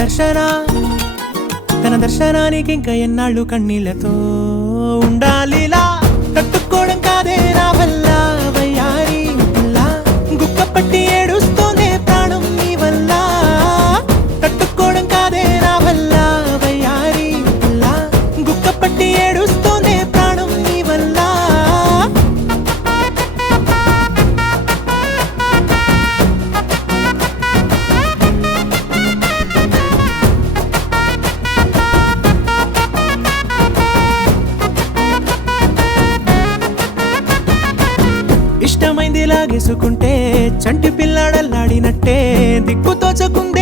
దర్శన తన దర్శనానికి ఇంకా ఎన్నాళ్ళు కన్నీళ్లతో ఉండాలిలా తట్టుకోవడం కాదే నా వల్ల వయ్యారి పిల్ల గుక్క పట్టి ఏడుస్తోందే ప్రాణం నీ వల్ల తట్టుకోవడం కాదే నా వల్ల వయ్యారి పిల్ల గుక్క పట్టి ఏడుస్తోందే ప్రాణం నీ వల్ల ఇష్టమైంది లాగేసుకుంటే చంటి పిల్లాడల్లాడినట్టే దిక్కు తోచకుందే